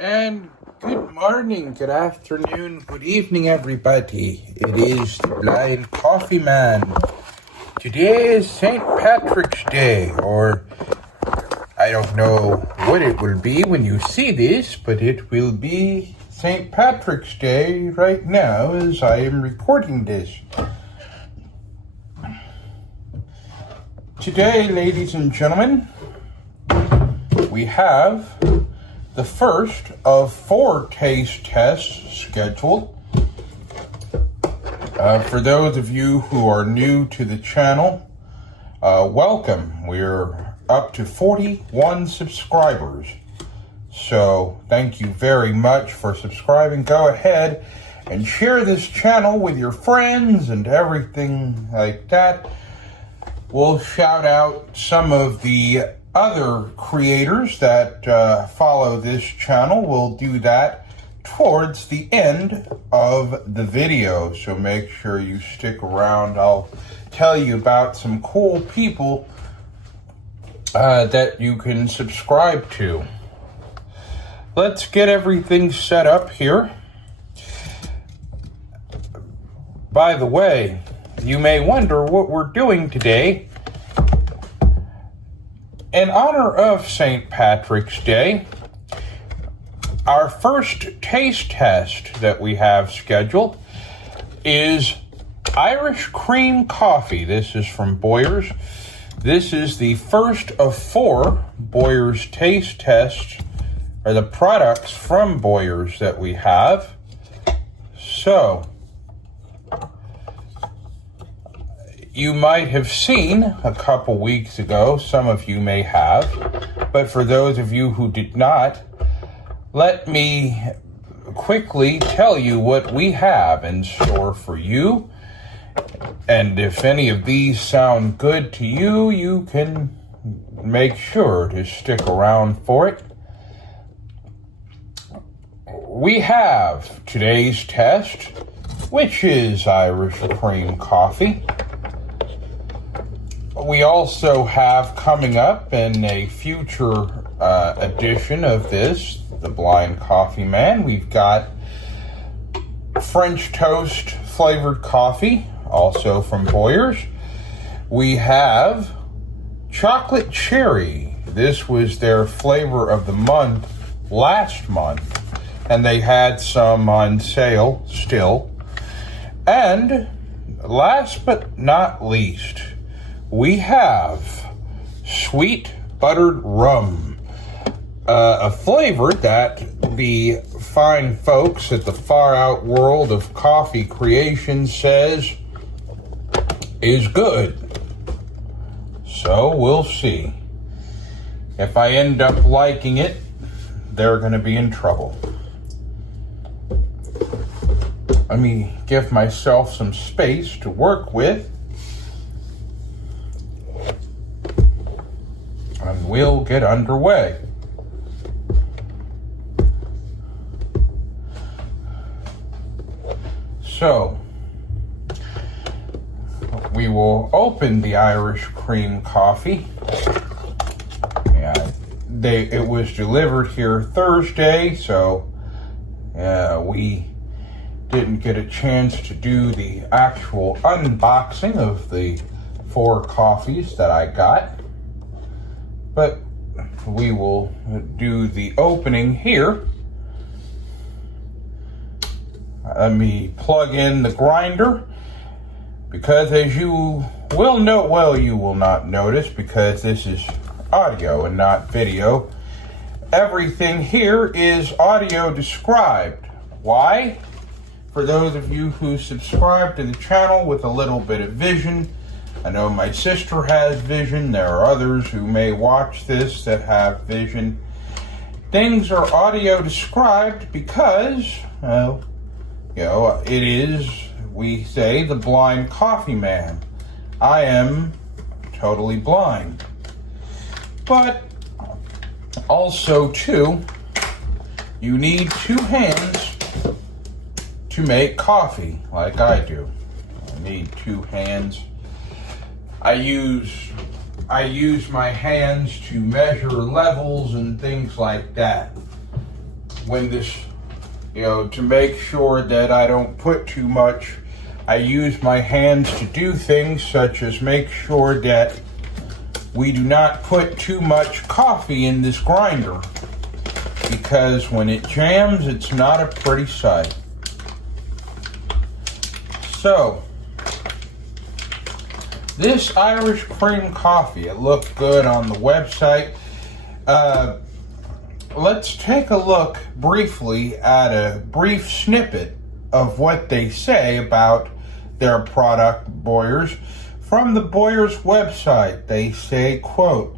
And good morning, good afternoon, good evening, everybody. It is the Blind Coffee Man. Today is St. Patrick's Day, or I don't know what it will be when you see this, but it will be St. Patrick's Day right now as I am recording this. Today, ladies and gentlemen, we have the first of 4 taste tests scheduled. For those of you who are new to the channel, welcome. We're up to 41 subscribers. So thank you very much for subscribing. Go ahead and share this channel with your friends and everything like that. We'll shout out some of the other creators that follow this channel. We'll do that towards the end of the video, so make sure you stick around. I'll tell you about some cool people that you can subscribe to. Let's get everything set up here. By the way, you may wonder what we're doing today. In honor of St. Patrick's Day, our first taste test that we have scheduled is Irish cream coffee. This is from Boyers. This is the first of 4 Boyers taste tests, or the products from Boyers that we have. So, you might have seen a couple weeks ago, some of you may have, but for those of you who did not, let me quickly tell you what we have in store for you. And if any of these sound good to you, you can make sure to stick around for it. We have today's test, which is Irish cream coffee. We also have coming up in a future edition of this, The Blind Coffee Man, we've got French toast flavored coffee, also from Boyers. We have chocolate cherry. This was their flavor of the month last month, and they had some on sale still. And last but not least, we have sweet buttered rum, a flavor that the fine folks at the Far Out World of Coffee Creation says is good. So we'll see. If I end up liking it, they're going to be in trouble. Let me give myself some space to work with. And we'll get underway. So, we will open the Irish cream coffee. It was delivered here Thursday, so we didn't get a chance to do the actual unboxing of the 4 coffees that I got. But we will do the opening here. Let me plug in the grinder, because as you will note, well, you will not notice, because this is audio and not video, everything here is audio described. Why? For those of you who subscribe to the channel with a little bit of vision, I know my sister has vision. There are others who may watch this that have vision. Things are audio described because, it is, we say, the Blind Coffee Man. I am totally blind. But also, too, you need 2 hands to make coffee, like I do. I need 2 hands. I use my hands to measure levels and things like that. when this, to make sure that I don't put too much, I use my hands to do things such as make sure that we do not put too much coffee in this grinder, because when it jams, it's not a pretty sight. So, this Irish cream coffee, it looked good on the website. Let's take a look briefly at a brief snippet of what they say about their product, Boyers. From the Boyers website, they say, quote,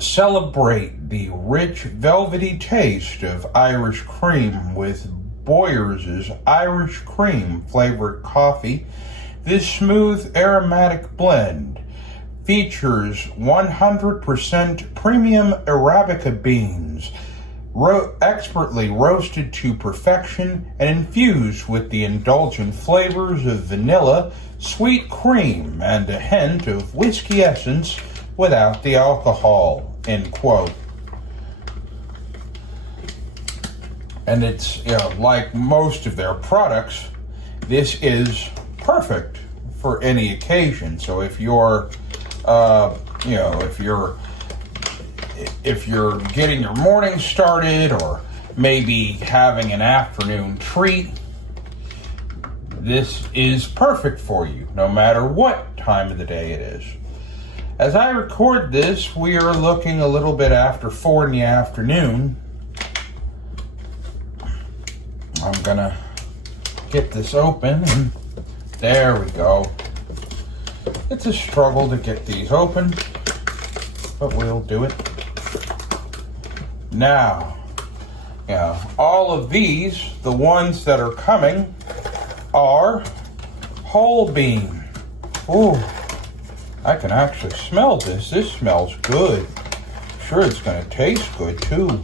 "Celebrate the rich, velvety taste of Irish cream with Boyers' Irish cream flavored coffee. This smooth, aromatic blend features 100% premium Arabica beans, expertly roasted to perfection and infused with the indulgent flavors of vanilla, sweet cream, and a hint of whiskey essence without the alcohol," end quote. And it's, like most of their products, this is perfect for any occasion. So if you're, if you're getting your morning started, or maybe having an afternoon treat, this is perfect for you, no matter what time of the day it is. As I record this, we are looking a little bit after 4 in the afternoon. I'm gonna get this open, and there we go. It's a struggle to get these open, but we'll do it. Now, all of these, the ones that are coming, are whole bean. Ooh, I can actually smell this. This smells good. Sure, it's going to taste good too.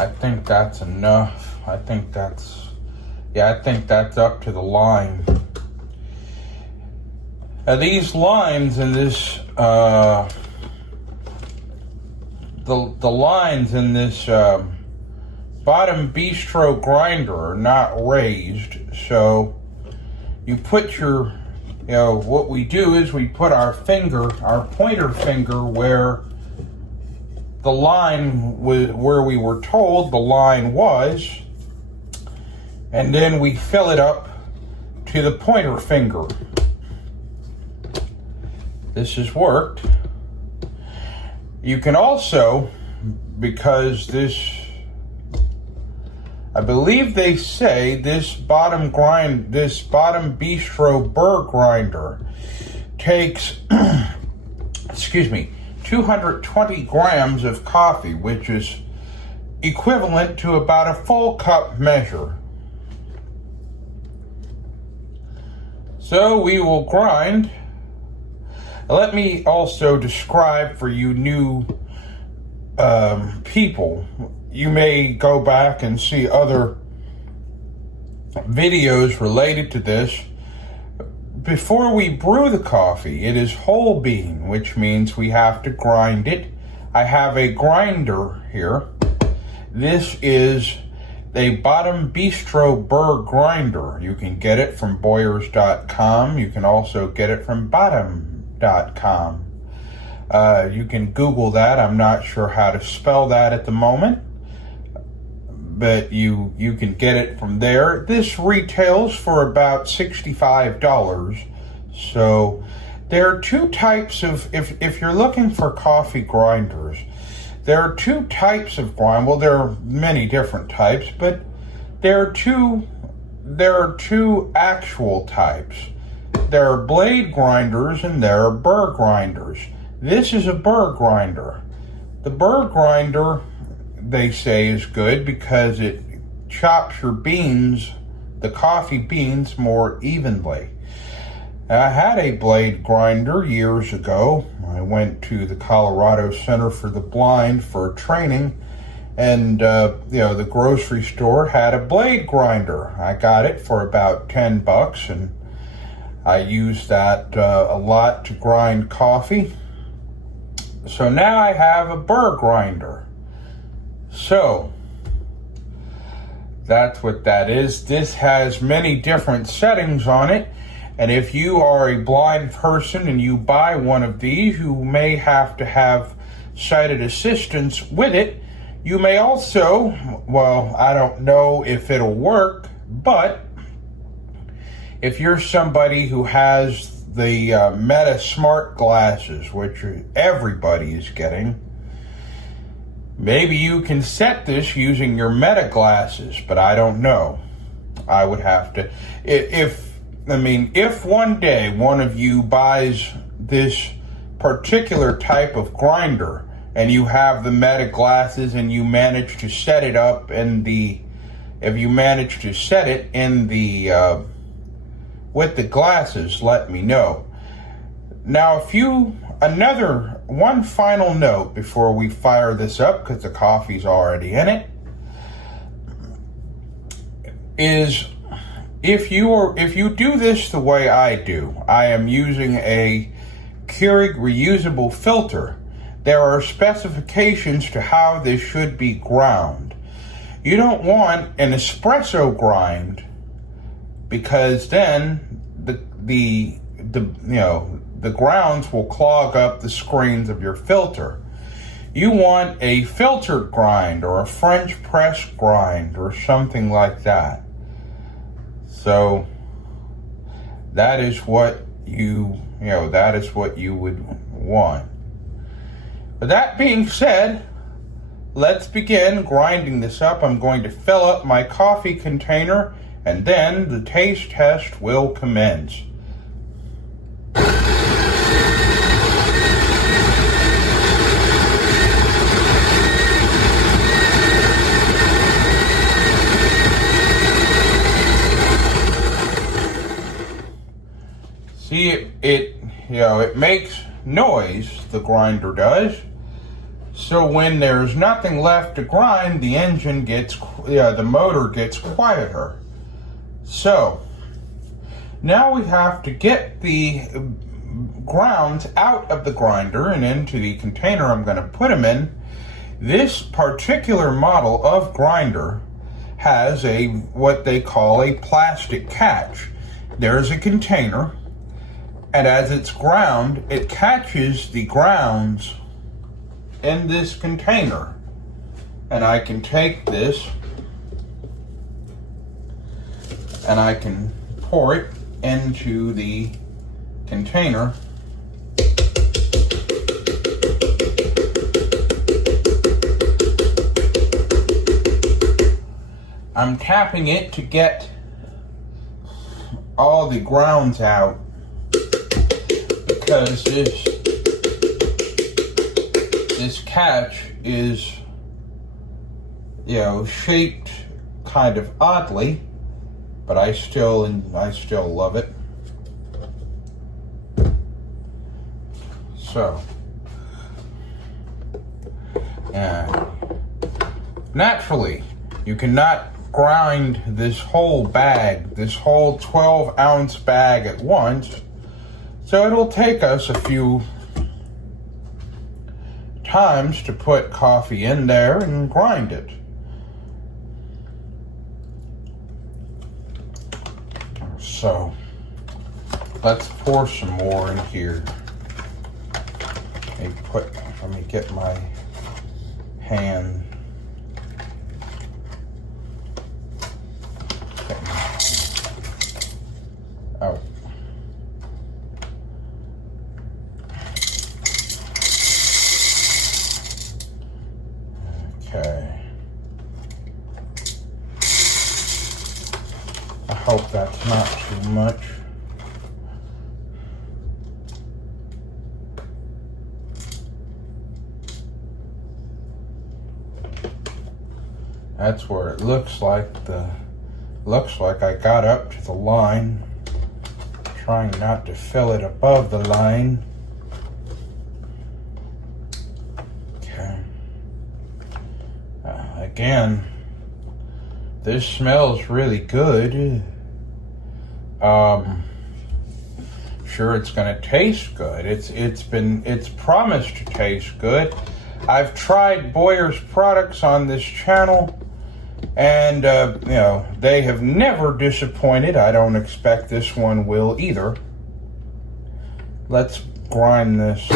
I think that's enough. I think that's up to the lime. Now these limes in this, the lines in this bottom bistro grinder are not raised, so you put your, what we do is we put our pointer finger where the line was, where we were told the line was, and then we fill it up to the pointer finger. This has worked. You can also, because this, I believe they say this bottom bistro burr grinder takes, 220 grams of coffee, which is equivalent to about a full cup measure. So we will grind. Let me also describe for you new people. You may go back and see other videos related to this. Before we brew the coffee, it is whole bean, which means we have to grind it. I have a grinder here. This is a bottom bistro burr grinder. You can get it from Boyers.com. You can also get it from bottom.com. You can Google that. I'm not sure how to spell that at the moment, but you can get it from there. This retails for about $65. So there are two types of, if you're looking for coffee grinders, there are two types of grind. Well, there are many different types, but there are two actual types. There are blade grinders and there are burr grinders. This is a burr grinder. The burr grinder, they say, is good because it chops your beans, the coffee beans, more evenly. I had a blade grinder years ago. I went to the Colorado Center for the Blind for training, and the grocery store had a blade grinder. I got it for about $10, and I use that a lot to grind coffee. So now I have a burr grinder. So that's what that is. This has many different settings on it. And if you are a blind person and you buy one of these, you may have to have sighted assistance with it. You may also, well, I don't know if it'll work, but if you're somebody who has the Meta Smart glasses, which everybody is getting, maybe you can set this using your Meta glasses, but I don't know. I would have to, if one day one of you buys this particular type of grinder and you have the Meta glasses and you manage to set it up with the glasses, let me know. Now, one final note before we fire this up, because the coffee's already in it, is if you do this the way I do, I am using a Keurig reusable filter. There are specifications to how this should be ground. You don't want an espresso grind, because then the grounds will clog up the screens of your filter. You want a filtered grind or a French press grind or something like that. So that is what you would want. But that being said, let's begin grinding this up. I'm going to fill up my coffee container, and then the taste test will commence. See, it makes noise, the grinder does. So when there's nothing left to grind, the motor gets quieter. So now we have to get the grounds out of the grinder and into the container I'm going to put them in. This particular model of grinder has what they call a plastic catch. There's a container, and as it's ground, it catches the grounds in this container. And I can take this and I can pour it into the container. I'm tapping it to get all the grounds out, because this catch is, shaped kind of oddly, but I still love it. So, naturally, you cannot grind this whole 12-ounce bag at once. So it'll take us a few times to put coffee in there and grind it. So let's pour some more in here. Let me get my hand. Oh. Okay. I hope that's not too much. That's where it looks like I got up to the line. Trying not to fill it above the line. again, this smells really good. Sure, it's gonna taste good. It's promised to taste good. I've tried Boyer's products on this channel, and they have never disappointed. I don't expect this one will either. Let's grind this.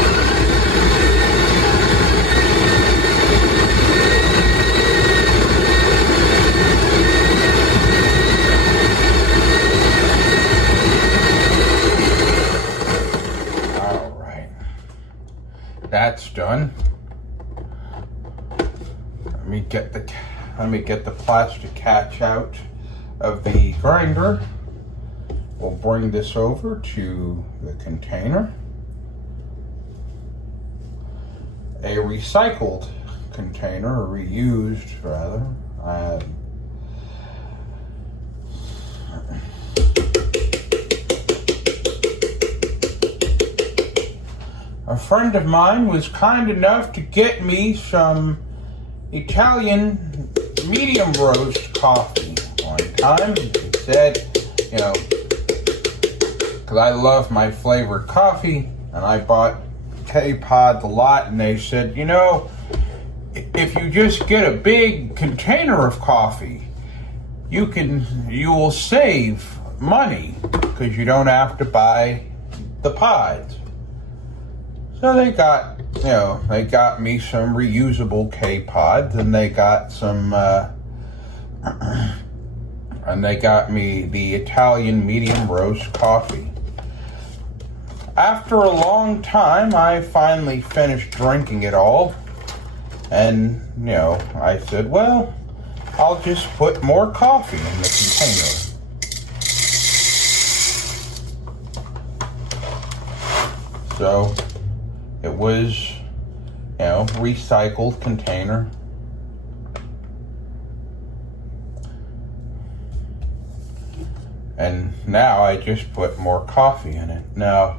All right, that's done. Let me get the plastic catch out of the grinder. We'll bring this over to the container. A recycled container, or reused rather. A friend of mine was kind enough to get me some Italian medium roast coffee one time. He said, because I love my flavored coffee, and I bought K-Pod a lot, and they said, if you just get a big container of coffee, you will save money because you don't have to buy the pods. So they got me some reusable K-Pods, and they got some, and they got me the Italian medium roast coffee. After a long time, I finally finished drinking it all, and, I said, well, I'll just put more coffee in the container. So, it was, recycled container. And now I just put more coffee in it. Now,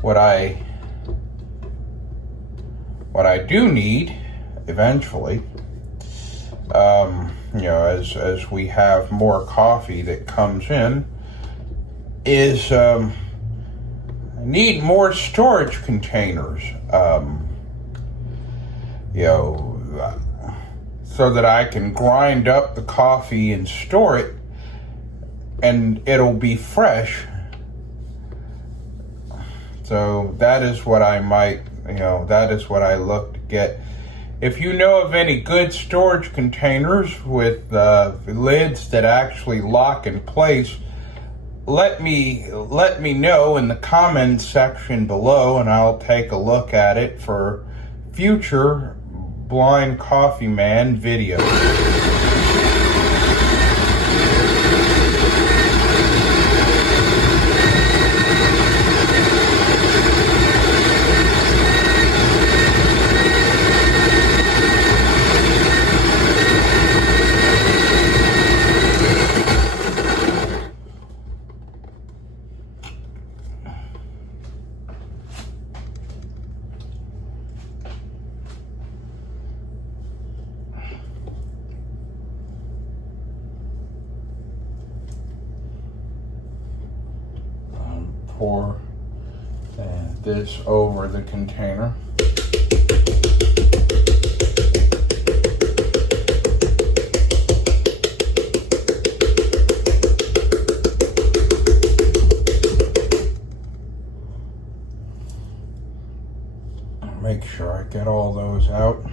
what I do need eventually, as we have more coffee that comes in, is I need more storage containers, so that I can grind up the coffee and store it, and it'll be fresh. So that is what I might, that is what I look to get. If you know of any good storage containers with lids that actually lock in place, let me know in the comments section below, and I'll take a look at it for future Blind Coffee Man videos. Pour this over the container. Make sure I get all those out.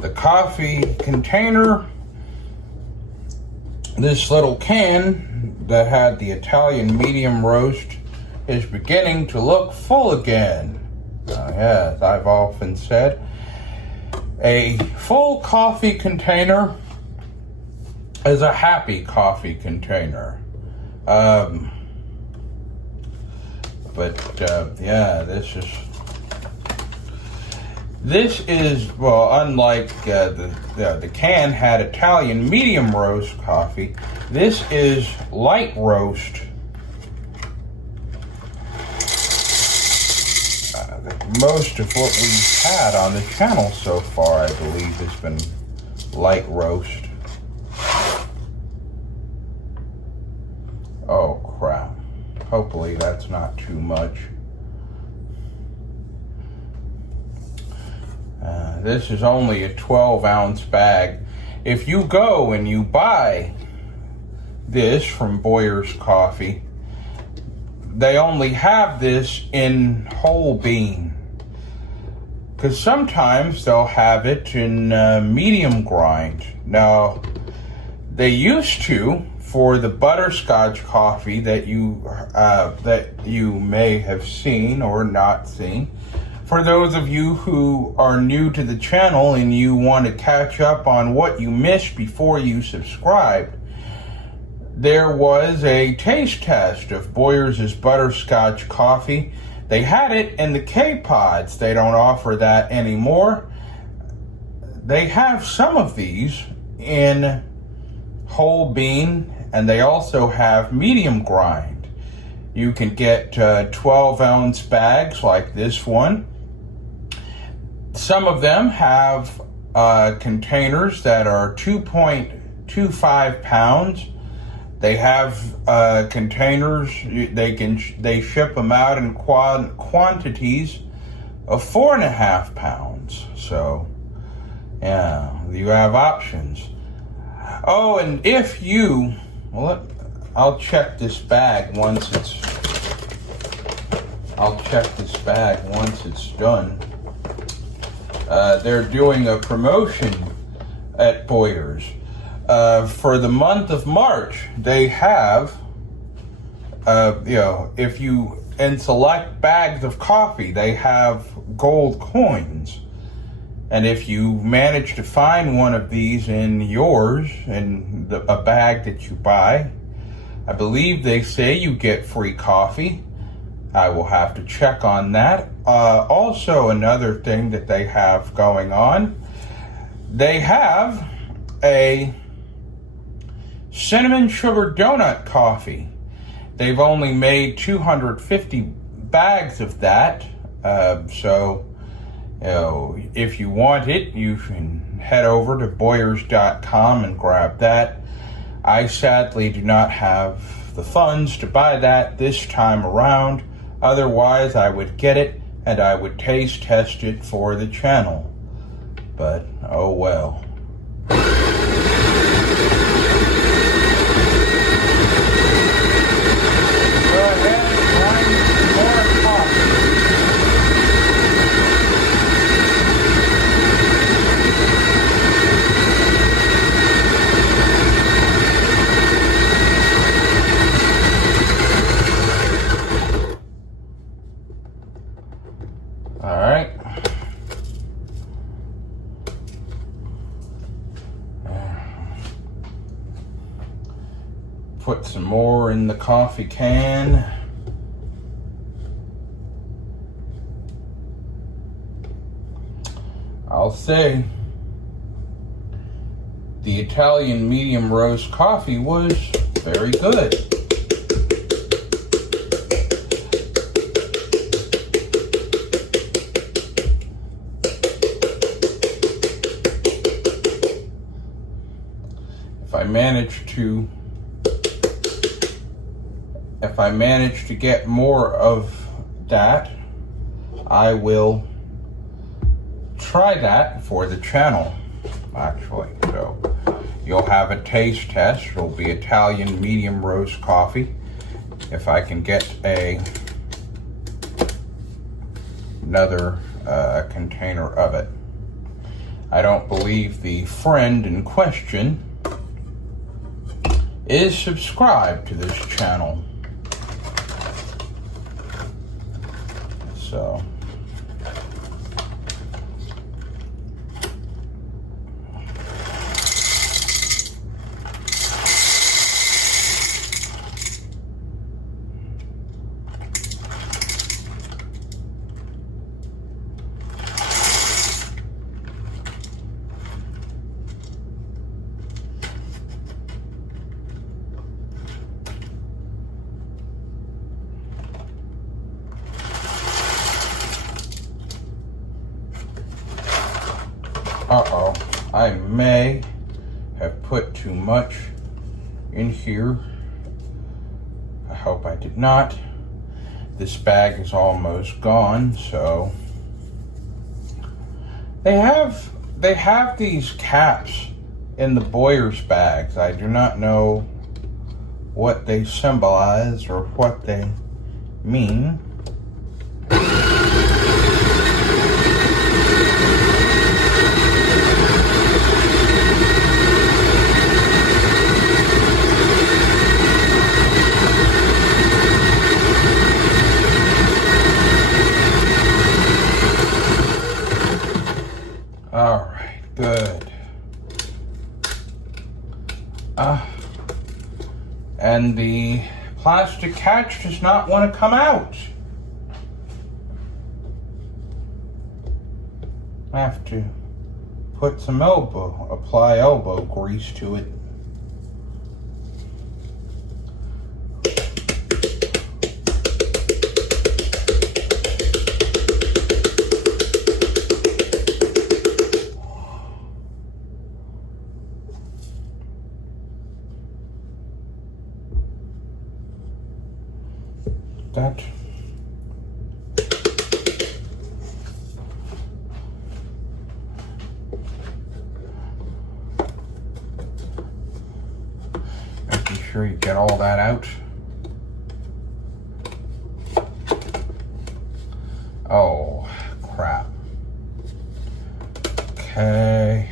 The coffee container, this little can that had the Italian medium roast, is beginning to look full again. Yes, I've often said, a full coffee container is a happy coffee container. This is, well, unlike the can had Italian medium roast coffee, this is light roast. Most of what we've had on the channel so far, I believe, has been light roast. Oh, crap. Hopefully that's not too much. This is only a 12-ounce bag. If you go and you buy this from Boyer's Coffee, they only have this in whole bean. Because sometimes they'll have it in medium grind. Now, they used to, for the butterscotch coffee that you may have seen or not seen. For those of you who are new to the channel and you want to catch up on what you missed before you subscribed, there was a taste test of Boyer's butterscotch coffee. They had it in the K-Pods. They don't offer that anymore. They have some of these in whole bean, and they also have medium grind. You can get 12-ounce bags like this one. Some of them have containers that are 2.25 pounds. They have containers, they ship them out in quantities of 4.5 pounds. So, yeah, you have options. Oh, and if you, well, I'll check this bag once it's done. They're doing a promotion at Boyer's. For the month of March, they have, if you, in select bags of coffee, they have gold coins. And if you manage to find one of these in yours, in a bag that you buy, I believe they say you get free coffee. I will have to check on that. Also, another thing that they have going on, they have a cinnamon sugar donut coffee. They've only made 250 bags of that. So, if you want it, you can head over to Boyers.com and grab that. I sadly do not have the funds to buy that this time around. Otherwise, I would get it and I would taste test it for the channel. But, oh well. Alright. Put some more in the coffee can. I'll say the Italian medium roast coffee was very good. If I manage to get more of that, I will try that for the channel, actually. So you'll have a taste test. It'll be Italian medium roast coffee. If I can get another container of it. I don't believe the friend in question is subscribed to this channel. So Uh-oh, I may have put too much in here. I hope I did not. This bag is almost gone, so they have these caps in the Boyer's bags. I do not know what they symbolize or what they mean. All right, good. And the plastic catch does not want to come out. I have to put some apply elbow grease to it. That making sure you get all that out. Oh crap. Okay.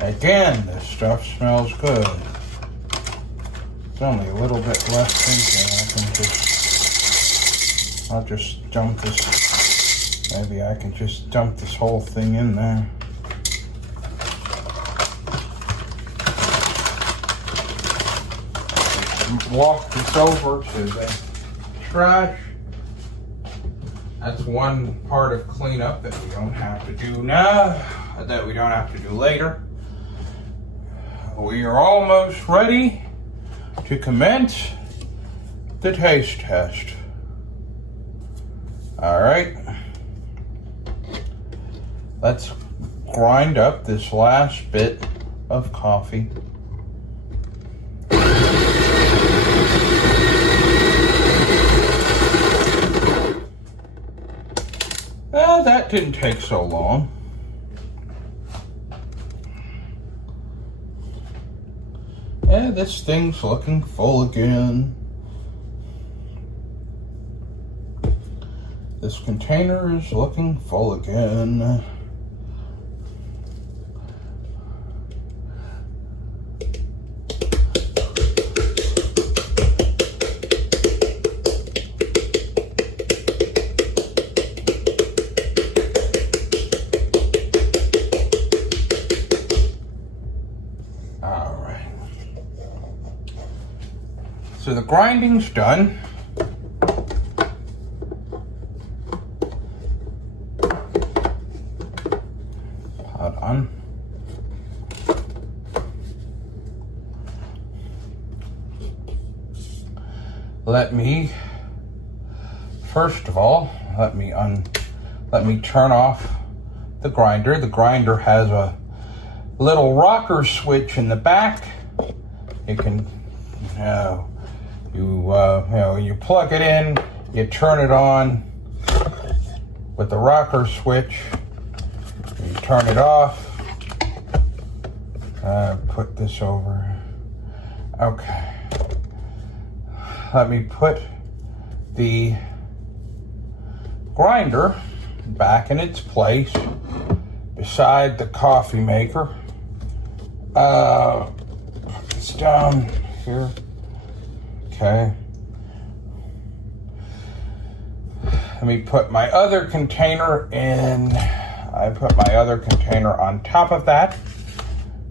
Again, this stuff smells good. It's only a little bit left in here. I'll just dump this. Maybe I can just dump this whole thing in there. Walk this over to the trash. That's one part of cleanup that we don't have to do now, that we don't have to do later. We are almost ready to commence the taste test. All right. Let's grind up this last bit of coffee. Well, that didn't take so long. Yeah, this thing's looking full again. This container is looking full again. So the grinding's done. Hold on. First of all, let me turn off the grinder. The grinder has a little rocker switch in the back. You can, you plug it in, you turn it on with the rocker switch, you turn it off. Put this over. Okay. Let me put the grinder back in its place beside the coffee maker. It's down here. Okay. Let me put my other container in. I put my other container on top of that.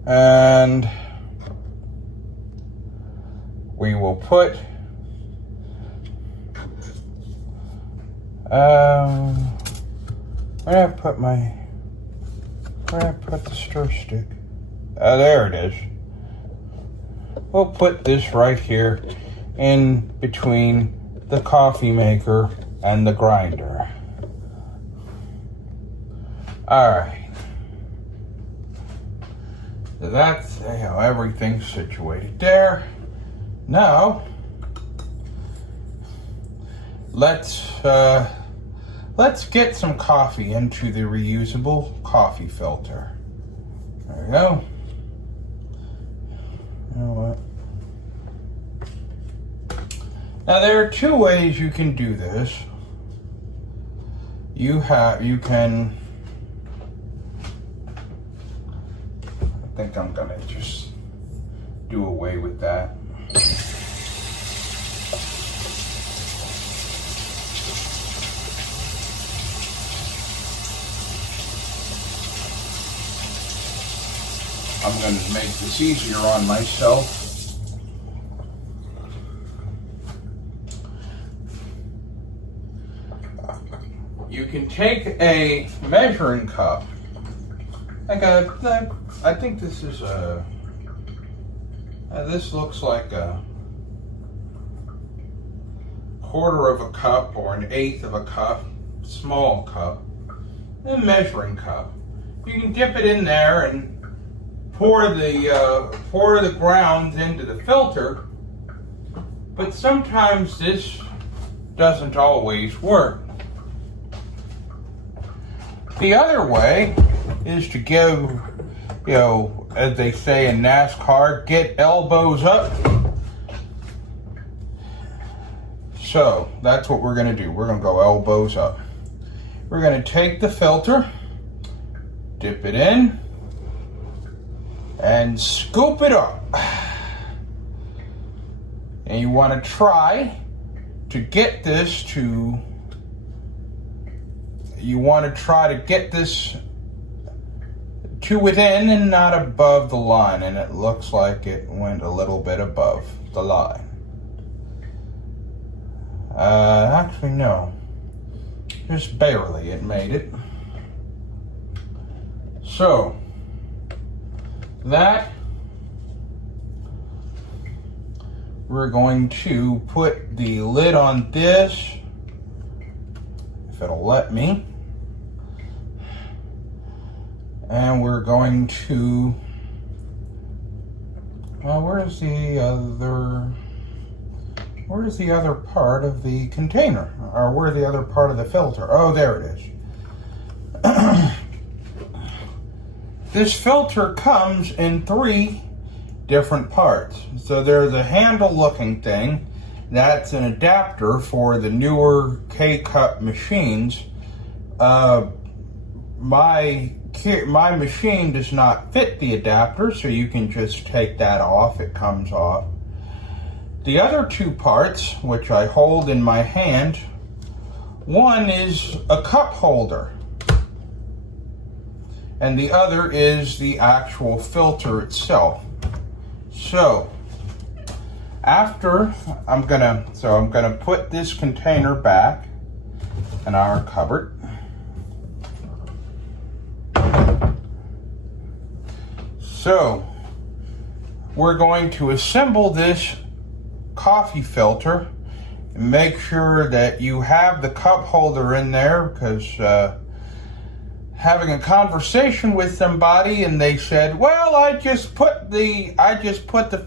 And we will put Where did I put the stir stick? There it is. We'll put this right here in between the coffee maker and the grinder. Alright. So that's how everything's situated there. Now, let's get some coffee into the reusable coffee filter. There we go. You know what? Now there are two ways you can do this. You can. I think I'm gonna just do away with that. I'm going to make this easier on myself. You can take a measuring cup, I think this is this looks like a quarter of a cup or an eighth of a cup, small cup, a measuring cup. You can dip it in there and pour the grounds into the filter, but sometimes this doesn't always work. The other way is to give, as they say in NASCAR, get elbows up. So that's what we're going to do. We're going to go elbows up. We're going to take the filter, dip it in, and scoop it up. And you want to try to get this to within and not above the line, and it looks like it went a little bit above the line. Actually no, just barely it made it. So that we're going to put the lid on this, if it'll let me, and we're going to, well, where's the other part of the container, or where's the other part of the filter? Oh, there it is. This filter comes in 3 different parts. So there's a handle looking thing. That's an adapter for the newer K-Cup machines. My machine does not fit the adapter, so you can just take that off. It comes off. The other 2 parts, which I hold in my hand, one is a cup holder, and the other is the actual filter itself. So after I'm gonna put this container back in our cupboard. So we're going to assemble this coffee filter and make sure that you have the cup holder in there, because having a conversation with somebody and they said, well, I just put the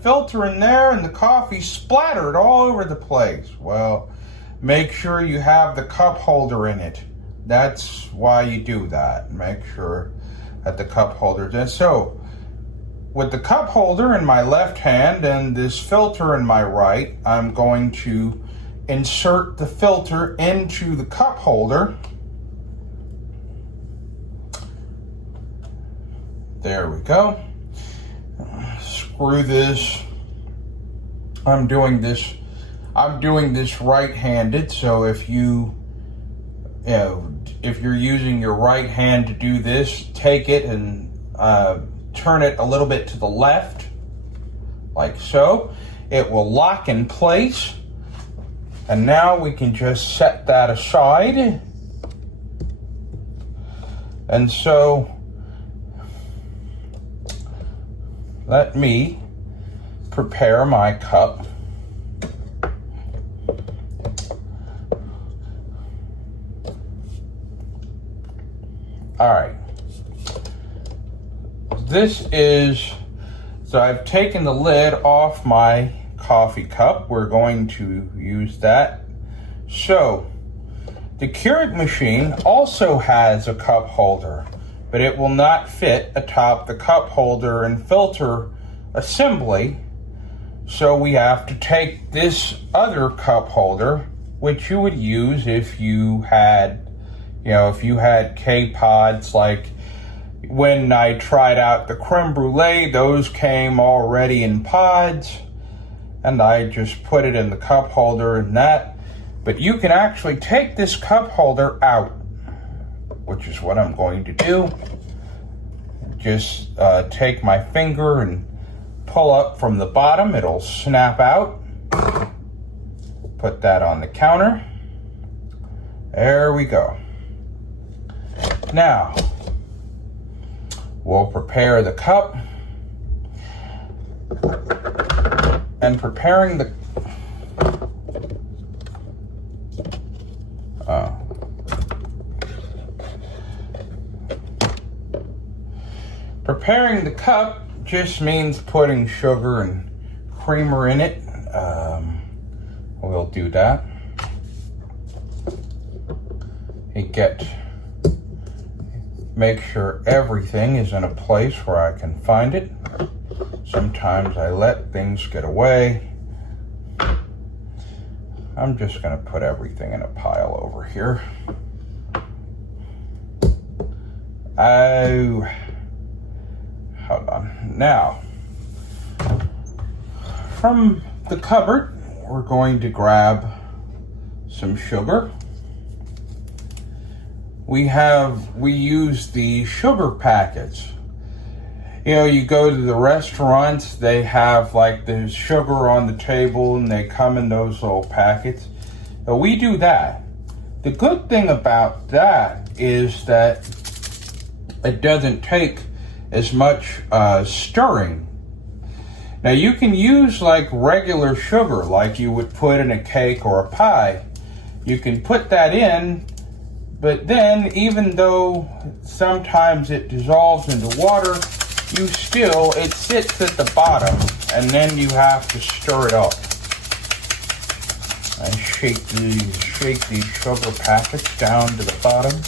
filter in there and the coffee splattered all over the place. Well, make sure you have the cup holder in it. That's why you do that. Make sure that the cup holder's in. So with the cup holder in my left hand and this filter in my right, I'm going to insert the filter into the cup holder. There we go. Screw this. I'm doing this right-handed, so if you're using your right hand to do this, take it and turn it a little bit to the left, like so. It will lock in place. And now we can just set that aside. And so, let me prepare my cup. All right. So I've taken the lid off my coffee cup. We're going to use that. So, the Keurig machine also has a cup holder, but it will not fit atop the cup holder and filter assembly. So we have to take this other cup holder, which you would use if you had, if you had K-Pods. Like when I tried out the creme brulee, those came already in pods, and I just put it in the cup holder and that. But you can actually take this cup holder out, which is what I'm going to do. Just take my finger and pull up from the bottom. It'll snap out. Put that on the counter. There we go. Now, we'll prepare the cup. And preparing the Preparing the cup just means putting sugar and creamer in it. We'll do that. Make sure everything is in a place where I can find it. Sometimes I let things get away. I'm just going to put everything in a pile over here. Oh, hold on. Now, from the cupboard, we're going to grab some sugar. We use the sugar packets. You go to the restaurants, they have like the sugar on the table and they come in those little packets. We do that. The good thing about that is that it doesn't take as much stirring. Now you can use like regular sugar like you would put in a cake or a pie. You can put that in, but then even though sometimes it dissolves into water, it sits at the bottom, and then you have to stir it up. And shake these sugar packets down to the bottom.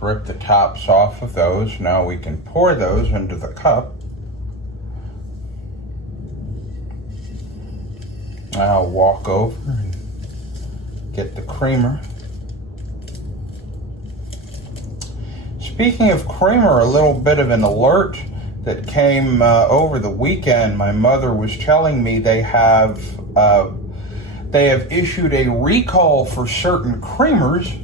Rip the tops off of those. Now we can pour those into the cup. I'll walk over and get the creamer. Speaking of creamer, a little bit of an alert that came over the weekend. My mother was telling me they have issued a recall for certain creamers.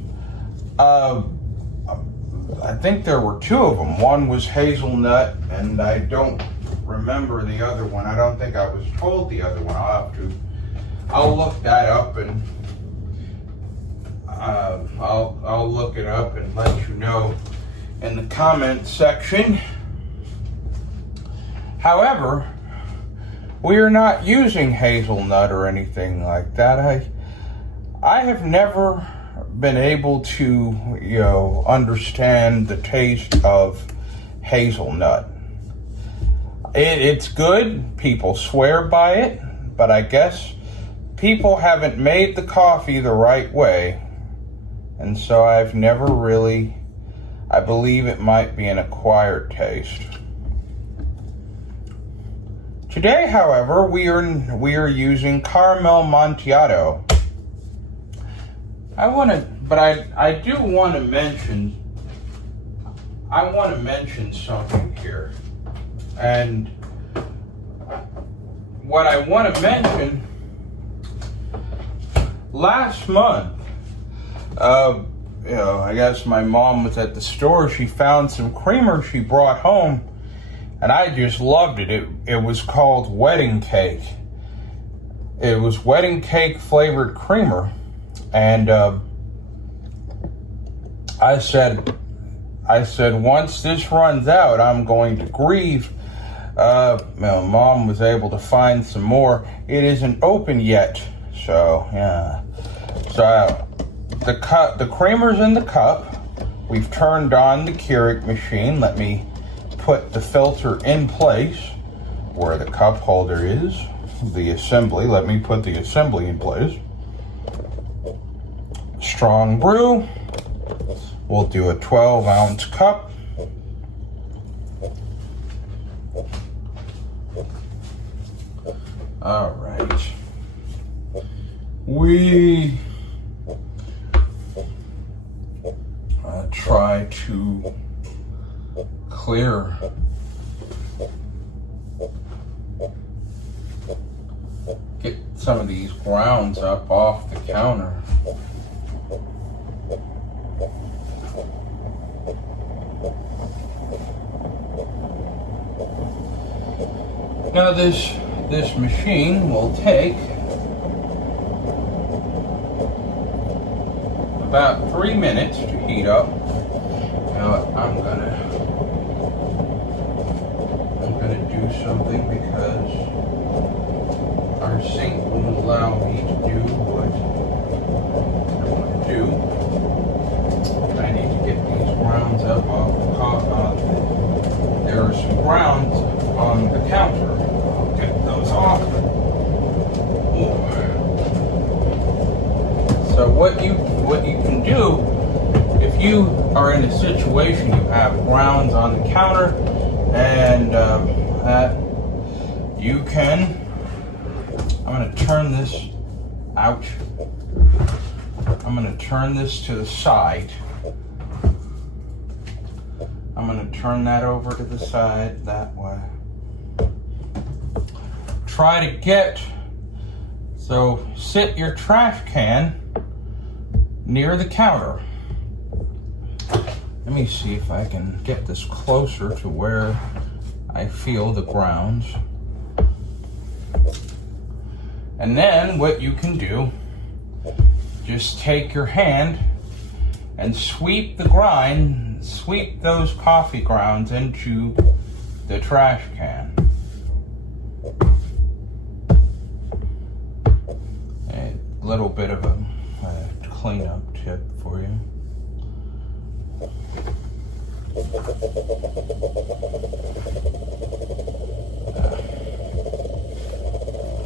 I think there were two of them. One was hazelnut, and I don't remember the other one. I don't think I was told the other one. I'll look that up, and I'll look it up and let you know in the comment section. However, we are not using hazelnut or anything like that. I have never been able to, understand the taste of hazelnut. It's good. People swear by it, but I guess people haven't made the coffee the right way. And so I've never really, I believe it might be an acquired taste. Today, however, we are using Caramel Amontillado. I do want to mention, something here. And what I want to mention, last month, I guess my mom was at the store. She found some creamer she brought home, and I just loved it. It was called wedding cake. It was wedding cake flavored creamer, and I said, once this runs out, I'm going to grieve. Mom was able to find some more. It isn't open yet, so yeah. So the creamer's in the cup. We've turned on the Keurig machine. Let me put the filter in place where the cup holder is. The assembly. Let me put the assembly in place. Strong brew. We'll do a 12-ounce cup. All right. We try to clear get some of these grounds up off the counter. Now this machine will take about 3 minutes to heat up. Now I'm gonna do something because our sink won't allow me to do what I want to do. I need to get these grounds up off the top. There are some grounds on the counter. I'll get those off. So what you can do, if you are in a situation you have grounds on the counter, and you can, I'm going to turn this, ouch, I'm going to turn this to the side. I'm going to turn that over to the side that way. Try to get, so sit your trash can near the counter. Let me see if I can get this closer to where I feel the grounds. And then what you can do, just take your hand and sweep those coffee grounds into the trash can. A little bit of a cleanup tip for you.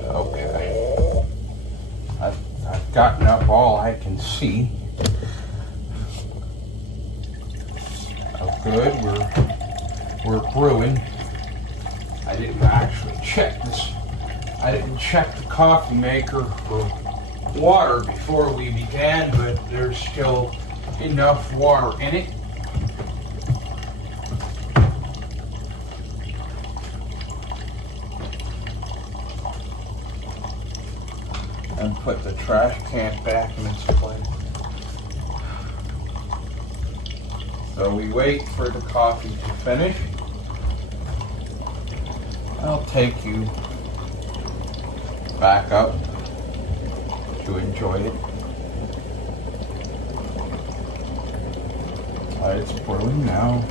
Okay. I've gotten up all I can see. Oh, good. We're brewing. I didn't actually check this. I didn't check the coffee maker for water before we began, but there's still enough water in it. And put the trash can back in its place. So we wait for the coffee to finish. I'll take you back up to enjoy it. It's brewing now.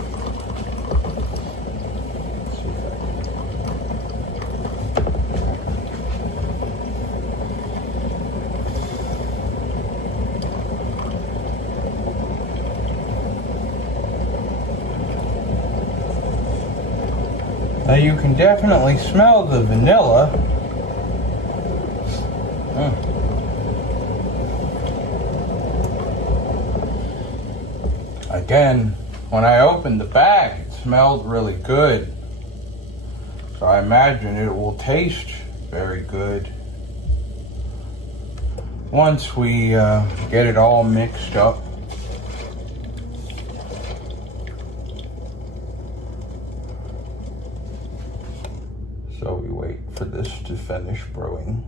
Now you can definitely smell the vanilla. Again, when I opened the bag, it smelled really good. So I imagine it will taste very good. once we get it all mixed up, so we wait for this to finish brewing.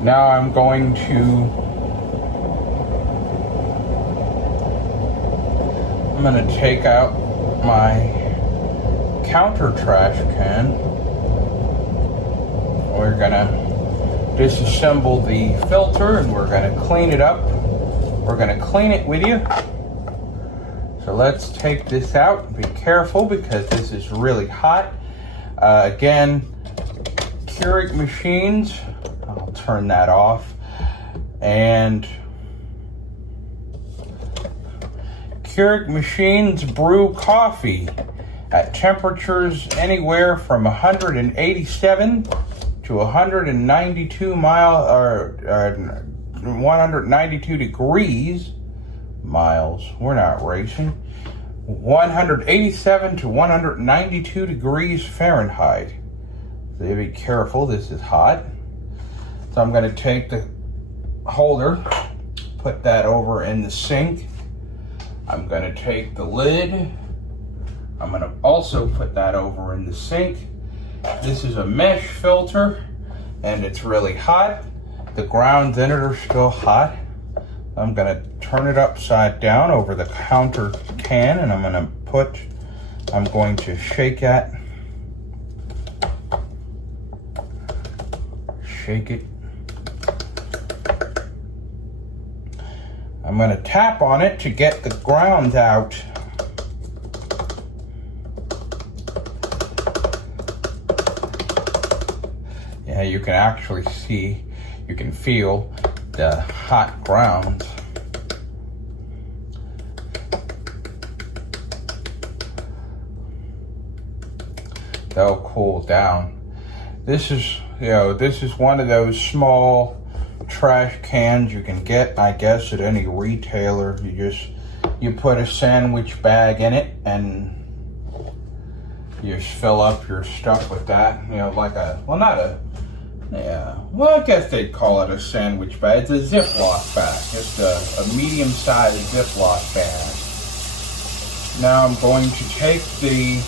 Now I'm going to take out my counter trash can. We're gonna disassemble the filter and we're gonna clean it up. We're gonna clean it with you. So let's take this out. Be careful because this is really hot. Again, Keurig machines. I'll turn that off. And Keurig machines brew coffee at temperatures anywhere from 187 to 192 192 degrees miles. We're not racing. 187 to 192 degrees Fahrenheit. So be careful, this is hot. So I'm going to take the holder, put that over in the sink. I'm going to take the lid. I'm going to also put that over in the sink. This is a mesh filter and it's really hot. The grounds in it are still hot. I'm going to turn it upside down over the counter can and I'm going to shake it. I'm going to tap on it to get the grounds out. Yeah, you can actually see, you can feel the hot grounds. They'll cool down. This is one of those small trash cans you can get, I guess, at any retailer. You put a sandwich bag in it and you just fill up your stuff with that. I guess they'd call it a sandwich bag. It's a Ziploc bag, just a medium-sized Ziploc bag. Now I'm going to take the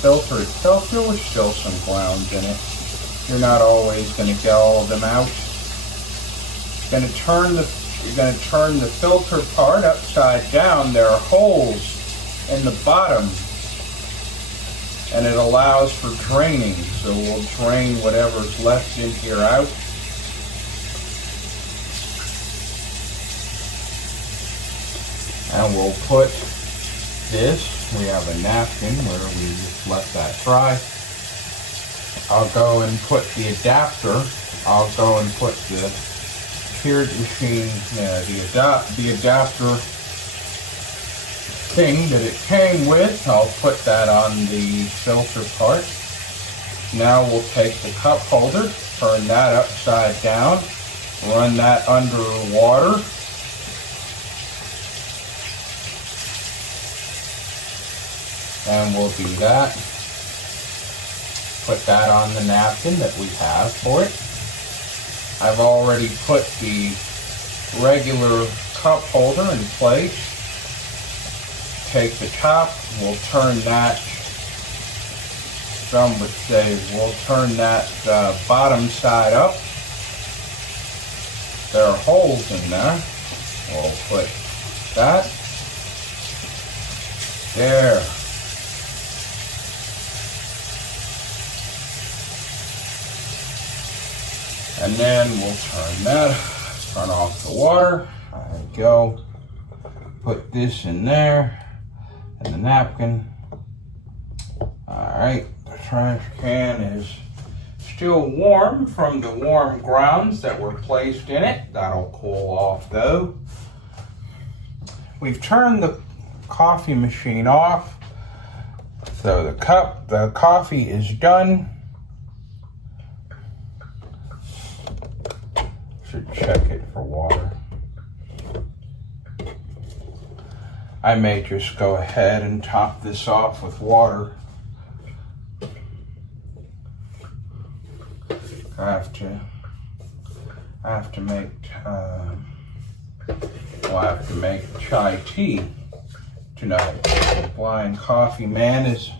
filter itself. There was still some grounds in it. You're not always going to get all of them out. You're going to turn the filter part upside down. There are holes in the bottom, and it allows for draining. So we'll drain whatever's left in here out. And we'll put this. We have a napkin where we just let that dry. I'll go and put the adapter. I'll go and put the Keurig machine, the adapter thing that it came with. I'll put that on the filter part. Now we'll take the cup holder, turn that upside down, run that under water. And we'll do that. Put that on the napkin that we have for it. I've already put the regular cup holder in place. Take the top, we'll turn that, some would say, we'll turn that bottom side up. There are holes in there. We'll put that there. And then we'll turn off the water. There we go. Put this in there, and the napkin. All right, the trash can is still warm from the warm grounds that were placed in it. That'll cool off though. We've turned the coffee machine off. So the coffee is done. Should check it for water. I may just go ahead and top this off with water. I have to make chai tea tonight. Blind Coffee Man is,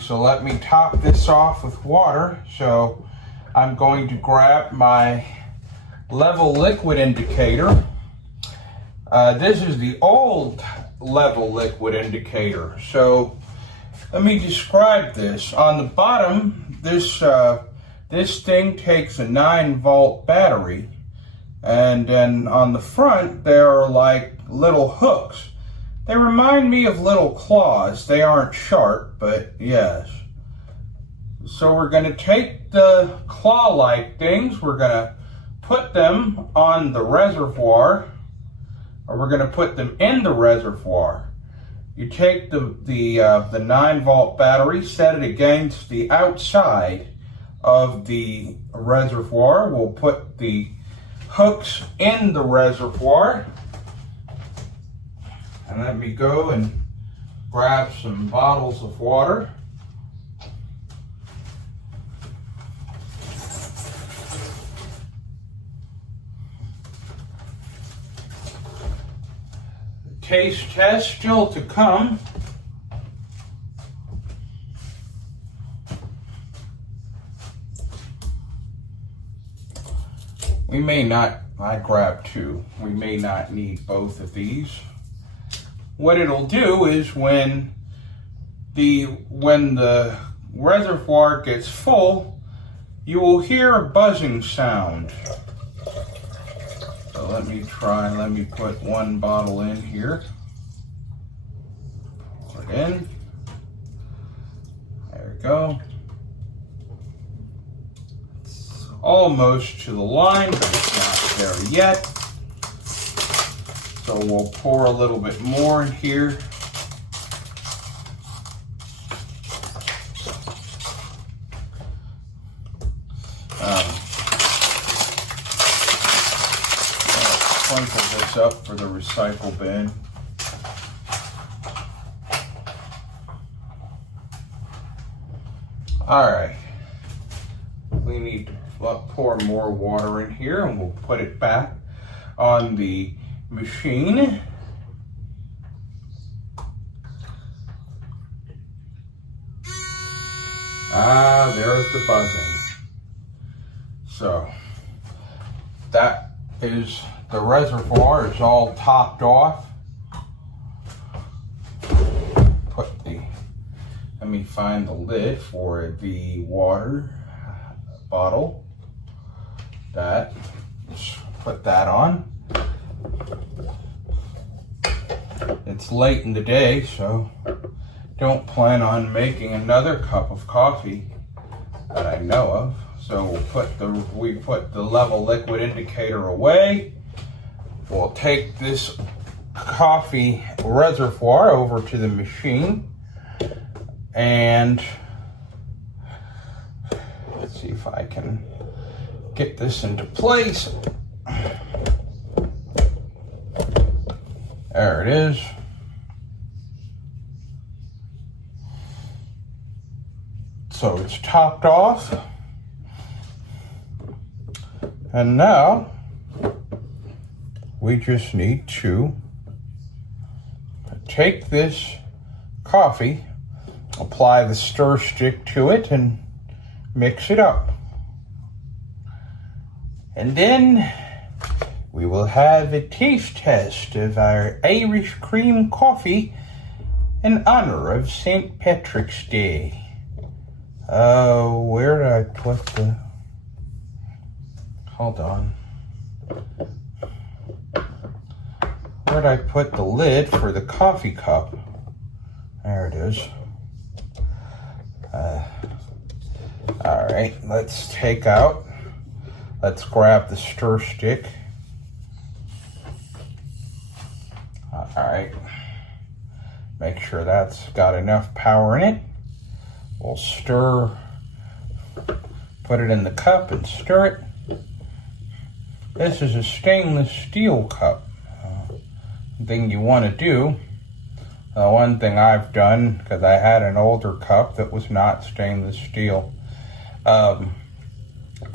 so let me top this off with water. So I'm going to grab my level liquid indicator. This is the old level liquid indicator. So let me describe this. On the bottom, this thing takes a 9-volt battery, and then on the front there are like little hooks. They remind me of little claws. They aren't sharp, but yes. So we're going to take the claw-like things, we're going to put them on the reservoir, or we're going to put them in the reservoir. You take the 9-volt battery, set it against the outside of the reservoir. We'll put the hooks in the reservoir. And let me go and grab some bottles of water. Taste test still to come. We may not, I grabbed 2. We may not need both of these. What it'll do is when the reservoir gets full, you will hear a buzzing sound. So let me put 1 bottle in here. Pour it in. There we go. It's almost to the line, but it's not there yet. So we'll pour a little bit more in here. Sprinkle this up for the recycle bin. All right, we need to pour more water in here, and we'll put it back on the machine. Ah, there's the buzzing. So that is, the reservoir is all topped off. Let me find the lid for the water bottle. Let's put that on. It's late in the day, so don't plan on making another cup of coffee that I know of. So we put the level liquid indicator away. We'll take this coffee reservoir over to the machine, and let's see if I can get this into place. There it is. So it's topped off. And now we just need to take this coffee, apply the stir stick to it, and mix it up. And then we will have a taste test of our Irish cream coffee in honor of St. Patrick's Day. Where did I put the... Hold on. Where did I put the lid for the coffee cup? There it is. All right, let's grab the stir stick. All right, make sure that's got enough power in it. We'll put it in the cup and stir it. This is a stainless steel cup. Thing you want to do, one thing I've done, because I had an older cup that was not stainless steel,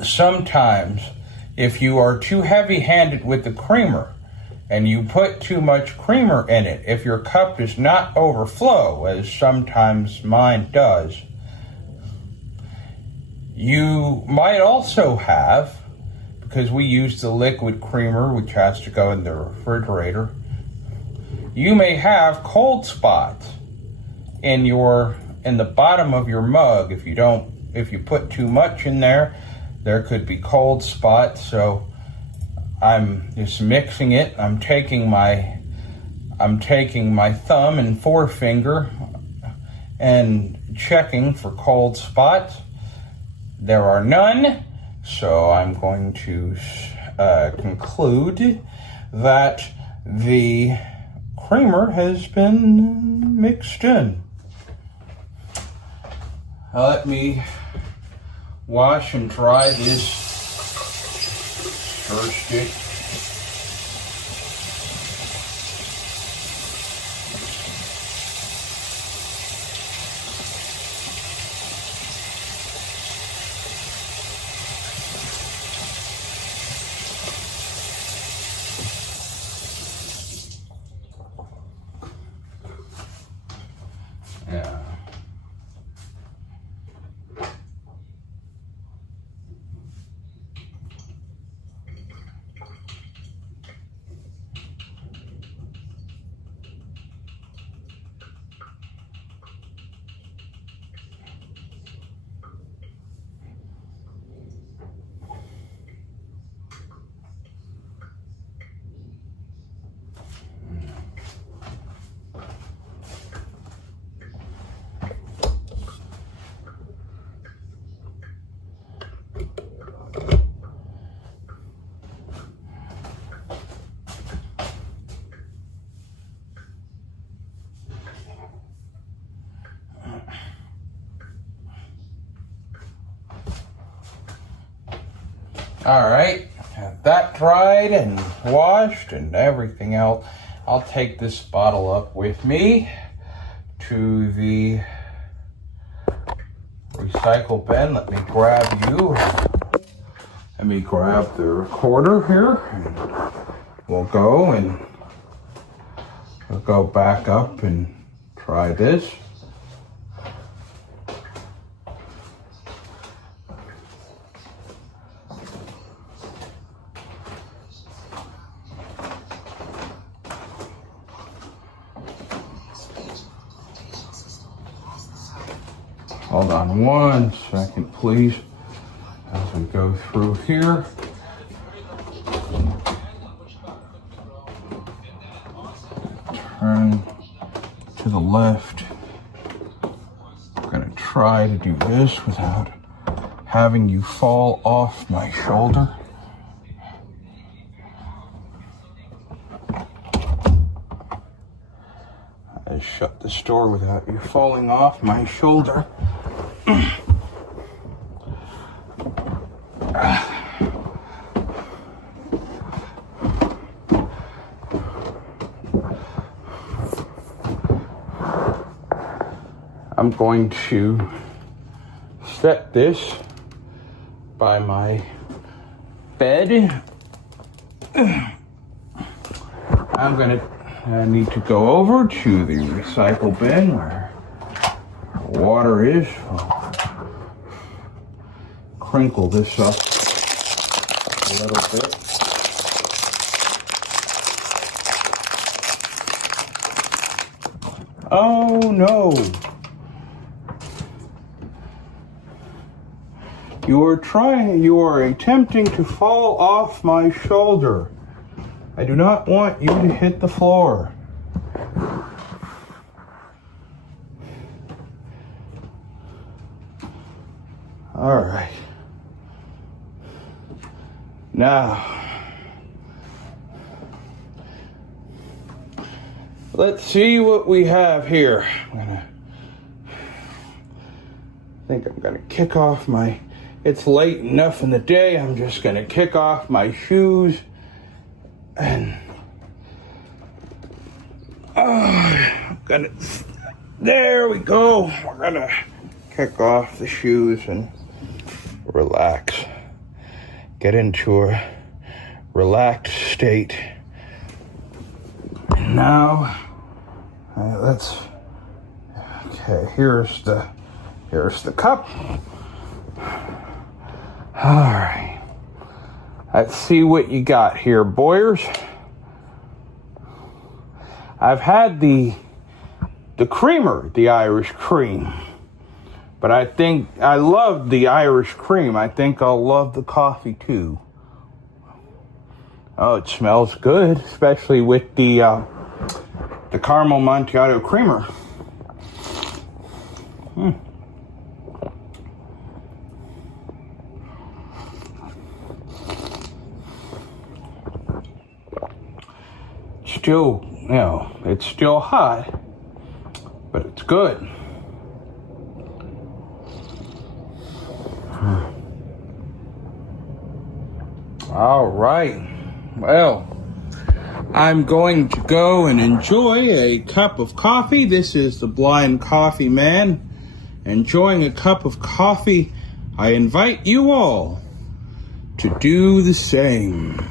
sometimes if you are too heavy-handed with the creamer and you put too much creamer in it, if your cup does not overflow, as sometimes mine does, you might also have, because we use the liquid creamer, which has to go in the refrigerator, you may have cold spots in the bottom of your mug. If you put too much in there, there could be cold spots. So I'm just mixing it. I'm taking my thumb and forefinger and checking for cold spots. There are none, so I'm going to conclude that the creamer has been mixed in. Let me wash and dry this stir stick. Yeah. All right, have that dried and washed and everything else. I'll take this bottle up with me to the recycle bin. Let me grab the recorder here. And we'll go back up and try this. Hold on 1 second, please, as we go through here. Turn to the left. I'm gonna try to do this without having you fall off my shoulder. I shut this door without you falling off my shoulder. I'm going to set this by my bed. I need to go over to the recycle bin where water is. I'll crinkle this up a little bit. Oh no! You are attempting to fall off my shoulder. I do not want you to hit the floor. All right. Now, let's see what we have here. I think I'm gonna kick off it's late enough in the day, I'm just gonna kick off my shoes and there we go. We're gonna kick off the shoes and relax. get into a relaxed state. And now, here's the cup. All right. Let's see what you got here, Boyers. I've had the creamer, the Irish cream. But I think I love the Irish cream. I think I'll love the coffee too. Oh, it smells good, especially with the caramel macchiato creamer. Still, it's still hot, but it's good. All right. Well, I'm going to go and enjoy a cup of coffee. This is the Blind Coffee Man enjoying a cup of coffee. I invite you all to do the same.